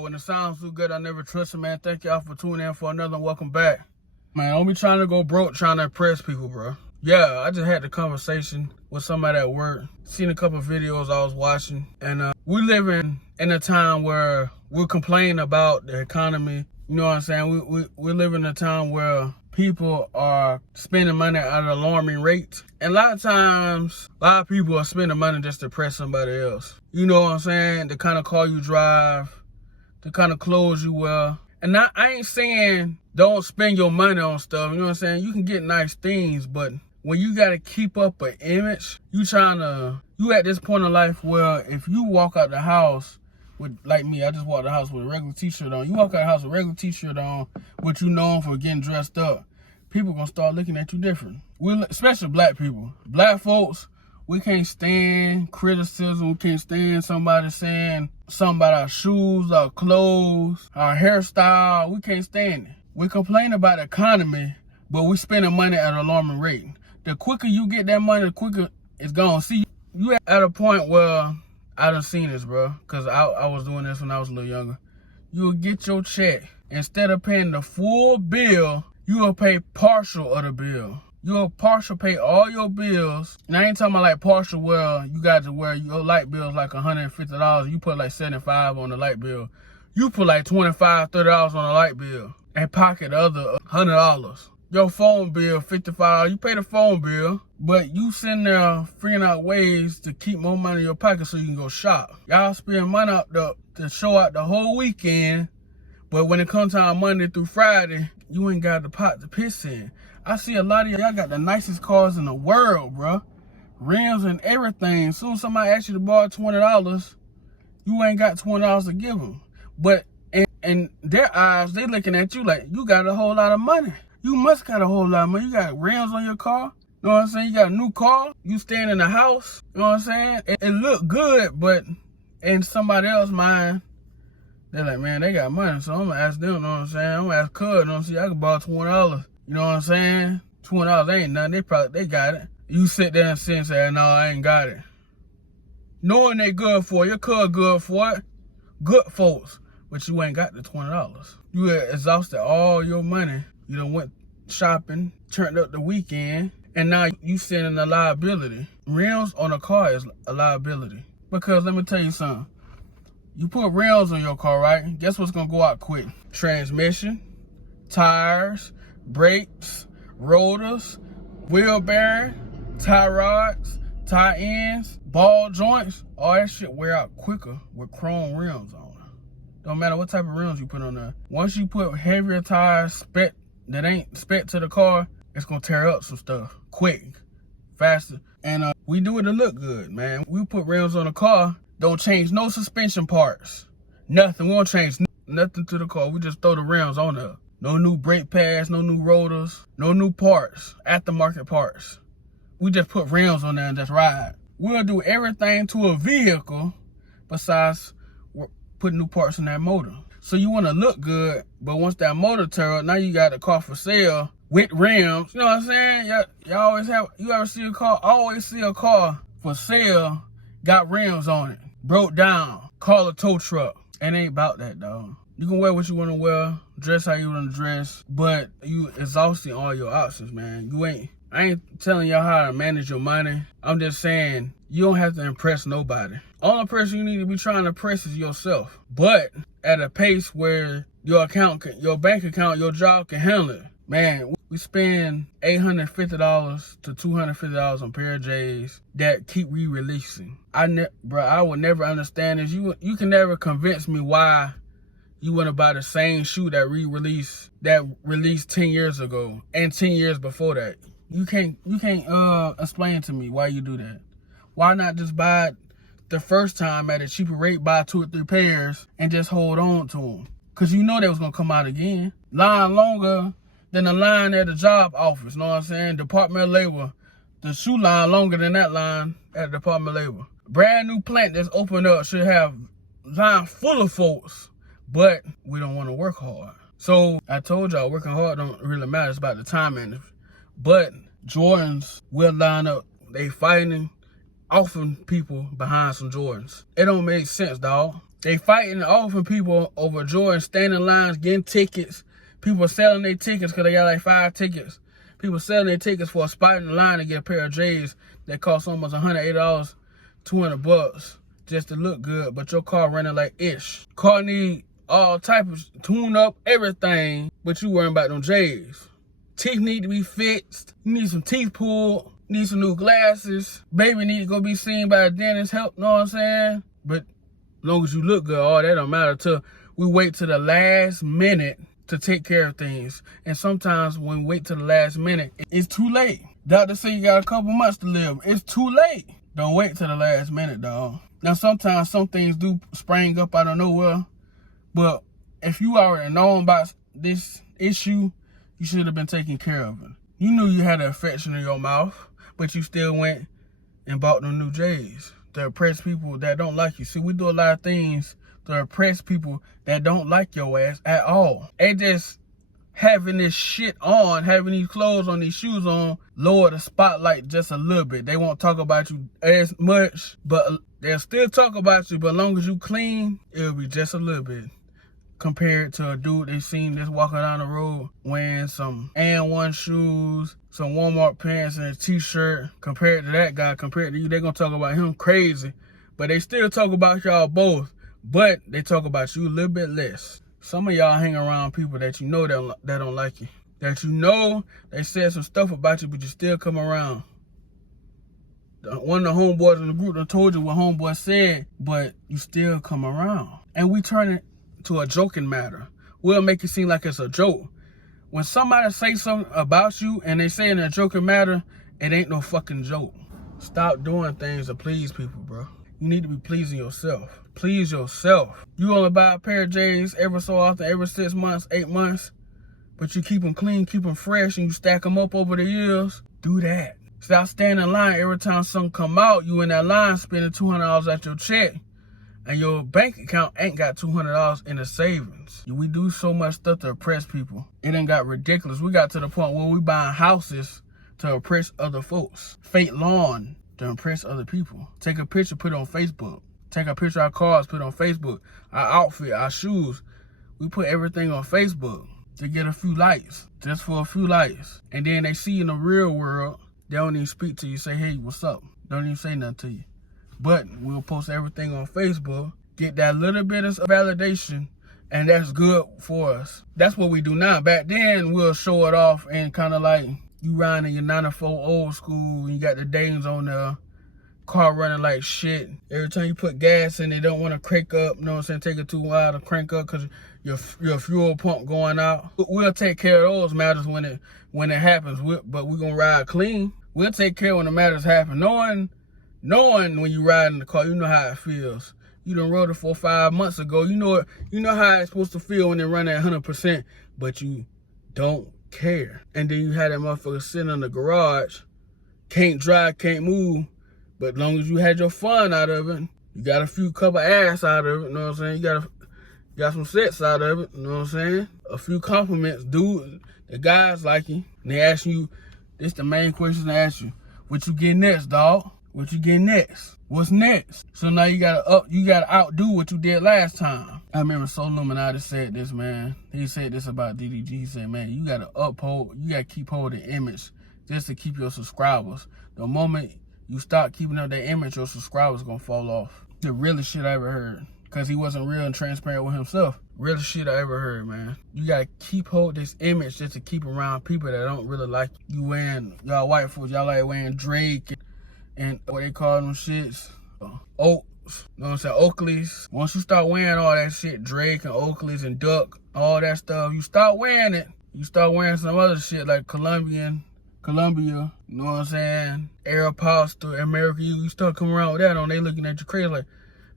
When it sounds so good, I never trust it, man. Thank y'all for tuning in for another welcome back. Man, don't be trying to go broke trying to impress people, bro. Yeah, I just had the conversation with somebody at work. Seen a couple of videos I was watching. And we live in a time where we're complaining about the economy. You know what I'm saying? We live in a time where people are spending money at an alarming rate. And a lot of times, a lot of people are spending money just to impress somebody else. You know what I'm saying? The kind of car you drive, the kind of clothes you wear. And I ain't saying don't spend your money on stuff. You know what I'm saying? You can get nice things, but when you got to keep up an image, you at this point in life where if you walk out the house with, like me, I just walked the house with a regular t-shirt on. You walk out the house with a regular t-shirt on, what you known for getting dressed up, people gonna start looking at you different. Especially black people. Black folks, we can't stand criticism. We can't stand somebody saying something about our shoes, our clothes, our hairstyle. We can't stand it. We complain about the economy, but we spending money at an alarming rate. The quicker you get that money, the quicker it's gone. See, you at a point where I done seen this, bro, because I was doing this when I was a little younger. You'll get your check. Instead of paying the full bill, you will pay partial of the bill. You'll partial pay all your bills. And I ain't talking about like partial where you got to where your light bill is like $150. You put like $75 on the light bill. You put like $25, $30 on the light bill and pocket the other $100. Your phone bill, $55. You pay the phone bill, but you sitting there figuring out ways to keep more money in your pocket so you can go shop. Y'all spend money out to show out the whole weekend, but when it comes time Monday through Friday, you ain't got the pot to piss in. I see a lot of y'all got the nicest cars in the world, bro. Rims and everything. As soon as somebody asks you to borrow $20, you ain't got $20 to give them. But in their eyes, they looking at you like you got a whole lot of money. You must got a whole lot of money. You got rims on your car. You know what I'm saying? You got a new car. You staying in the house. You know what I'm saying? It look good, but in somebody else's mind, they're like, man, they got money, so I'm gonna ask them, you know what I'm saying? I'm gonna ask Cuz, you know what I'm saying? I can borrow $20. You know what I'm saying? $20 ain't nothing. They got it. You sit there and say, no, I ain't got it. Knowing they good for it, your Cuz good for it, good folks, but you ain't got the $20. You had exhausted all your money. You done went shopping, turned up the weekend, and now you sitting in a liability. Rims on a car is a liability. Because let me tell you something. You put rims on your car, right? Guess what's gonna go out quick? Transmission, tires, brakes, rotors, wheel bearing, tie rods, tie ends, ball joints. All that shit wear out quicker with chrome rims on. Don't matter what type of rims you put on there. Once you put heavier tires that ain't spec to the car, it's gonna tear up some stuff quick, faster. And we do it to look good, man. We put rims on the car, don't change no suspension parts. Nothing, we won't change nothing to the car. We just throw the rims on there. No new brake pads, no new rotors, no new parts, aftermarket parts. We just put rims on there and just ride. We'll do everything to a vehicle besides putting new parts in that motor. So you want to look good, but once that motor tear up, now you got a car for sale with rims. You know what I'm saying? You ever see a car? I always see a car for sale, got rims on it, broke down, call a tow truck. It ain't about that, dog. You can wear what you want to wear, dress how you want to dress, but you exhausting all your options, man. I ain't telling y'all how to manage your money. I'm just saying you don't have to impress nobody. Only person you need to be trying to impress is yourself. But at a pace where your bank account, your job can handle it. Man, we spend $850 to $250 on pair of J's that keep re-releasing. I would never understand this. You can never convince me why you want to buy the same shoe that released 10 years ago and 10 years before that. You can't explain to me why you do that. Why not just buy it the first time at a cheaper rate, buy 2 or 3 pairs and just hold on to them? Because you know they was going to come out again. Line longer than the line at the job office, know what I'm saying? Department of Labor. The shoe line longer than that line at the Department of Labor. Brand new plant that's opened up should have line full of folks, but we don't want to work hard. So I told y'all working hard don't really matter. It's about the timing. But Jordans will line up. They fighting often people behind some Jordans. It don't make sense, dog. They fighting offering people over Jordan, standing lines, getting tickets. People selling their tickets because they got like 5 tickets. People selling their tickets for a spot in the line to get a pair of J's that cost almost $180, $200 just to look good, but your car running like ish. Car need all type of tune up, everything, but you worrying about them J's. Teeth need to be fixed. You need some teeth pulled. Need some new glasses. Baby need to go be seen by a dentist. Help, know what I'm saying? But as long as you look good, all that don't matter till we wait to the last minute to take care of things. And sometimes when we wait to the last minute, it's too late. Doctor say you got a couple months to live. It's too late. Don't wait to the last minute, dog. Now, sometimes some things do spring up out of nowhere. But if you already know about this issue, you should have been taking care of it. You knew you had an infection in your mouth, but you still went and bought them new J's to impress people that don't like you. See, we do a lot of things to impress people that don't like your ass at all. And just having this shit on, having these clothes on, these shoes on, lower the spotlight just a little bit. They won't talk about you as much, but they'll still talk about you. But as long as you clean, it'll be just a little bit. Compared to a dude they seen just walking down the road wearing some And1 shoes, some Walmart pants and a t-shirt. Compared to that guy, compared to you, they're gonna talk about him crazy. But they still talk about y'all both, but they talk about you a little bit less. Some of y'all hang around people that you know that don't like you. That you know they said some stuff about you, but you still come around. One of the homeboys in the group done told you what homeboy said, but you still come around. And we turn it to a joking matter. We'll make it seem like it's a joke. When somebody say something about you and they say in a joking matter, it ain't no fucking joke. Stop doing things to please people, bro. You need to be pleasing yourself. Please yourself. You only buy a pair of J's every so often, every 6 months, 8 months, but you keep them clean, keep them fresh, and you stack them up over the years. Do that. Stop standing in line every time something come out. You in that line spending $200 at your check, and your bank account ain't got $200 in the savings. We do so much stuff to oppress people. It done got ridiculous. We got to the point where we buying houses to oppress other folks. Fake lawn to impress other people. Take a picture, put it on Facebook. Take a picture of our cars, put it on Facebook. Our outfit, our shoes. We put everything on Facebook to get a few likes. Just for a few likes. And then they see in the real world, they don't even speak to you, say, hey, what's up? Don't even say nothing to you. But we'll post everything on Facebook, get that little bit of validation, and that's good for us. That's what we do now. Back then, we'll show it off and kind of like you riding your 94 old school, and you got the Danes on there, car running like shit. Every time you put gas in, they don't want to crank up, you know what I'm saying, take it too wild to crank up because your fuel pump going out. We'll take care of those matters when it happens, but we're going to ride clean. We'll take care when the matters happen. Knowing when you ride in the car, you know how it feels. You done rode it 4 or 5 months ago. You know how it's supposed to feel when they run at 100%, but you don't care. And then you had that motherfucker sitting in the garage, can't drive, can't move, but as long as you had your fun out of it, you got a few couple ass out of it, you know what I'm saying? You got some sets out of it, you know what I'm saying? A few compliments, dude. The guys like you, and they ask you, this the main question they ask you, what you get next, dog? What you get next? What's next? So now you gotta outdo what you did last time. I remember Soul Illuminati said this, man. He said this about DDG. He said, man, you gotta keep holding image just to keep your subscribers. The moment you start keeping up that image, your subscribers gonna fall off. The realest shit I ever heard. Cause he wasn't real and transparent with himself. Realest shit I ever heard, man. You gotta keep hold this image just to keep around people that don't really like you. Y'all white folks, y'all like wearing Drake and what they call them shits, Oaks, you know what I'm saying, Oakleys. Once you start wearing all that shit, Drake and Oakleys and Duck, all that stuff, you start wearing it. You start wearing some other shit like Columbia, you know what I'm saying, Aeropostale, America, you start coming around with that on, they looking at you crazy like,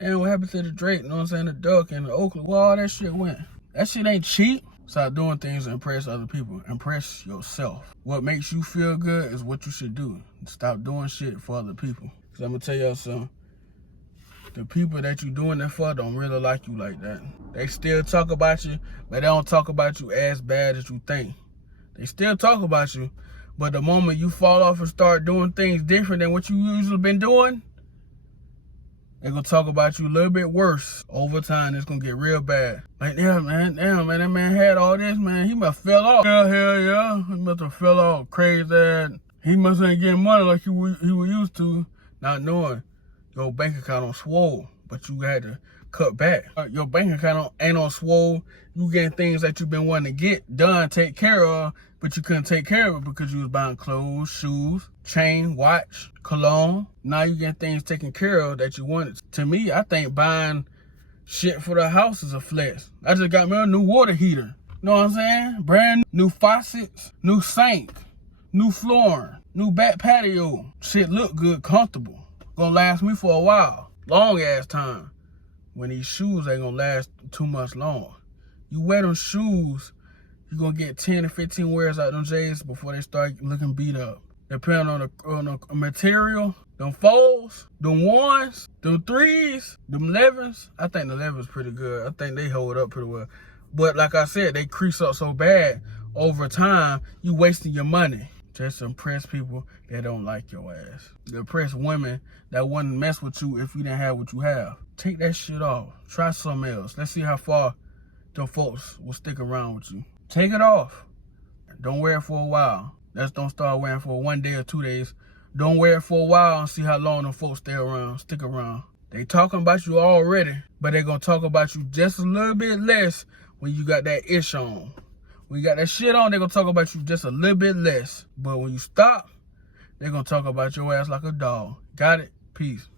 man, what happened to the Drake, you know what I'm saying, the Duck and the Oakley, where all that shit went? That shit ain't cheap. Stop doing things to impress other people. Impress yourself. What makes you feel good is what you should do. Stop doing shit for other people. Because I'm going to tell y'all something. The people that you doing that for don't really like you like that. They still talk about you, but they don't talk about you as bad as you think. They still talk about you, but the moment you fall off and start doing things different than what you usually been doing, They're gonna talk about you a little bit worse. Over time, it's gonna get real bad. Like, damn, man, that man had all this, man. He must fell off. Hell yeah. He must have fell off crazy. He must ain't getting money like he was used to, not knowing your bank account on swole, but you had to cut back. Your bank account ain't on swole. You getting things that you've been wanting to get done, take care of, but you couldn't take care of it because you was buying clothes, shoes, chain, watch, cologne. Now you getting things taken care of that you wanted. To me, I think buying shit for the house is a flex. I just got me a new water heater. You know what I'm saying? Brand new faucets, new sink, new flooring, new back patio. Shit look good, comfortable. Gonna last me for a while. Long ass time. When these shoes ain't gonna last too much long. You wear them shoes, you're gonna get 10 to 15 wears out them J's before they start looking beat up. Depending on the material, them 4s, them 1s, them 3s, them 11s. I think the 11's pretty good. I think they hold up pretty well. But like I said, they crease up so bad over time, you wasting your money. Just to impress people that don't like your ass. To impress women that wouldn't mess with you if you didn't have what you have. Take that shit off. Try something else. Let's see how far them folks will stick around with you. Take it off. Don't wear it for a while. Don't start wearing it for 1 day or 2 days. Don't wear it for a while and see how long them folks stick around. They talking about you already, but they gonna talk about you just a little bit less when you got that ish on. When you got that shit on, they gonna talk about you just a little bit less. But when you stop, they gonna talk about your ass like a dog. Got it? Peace.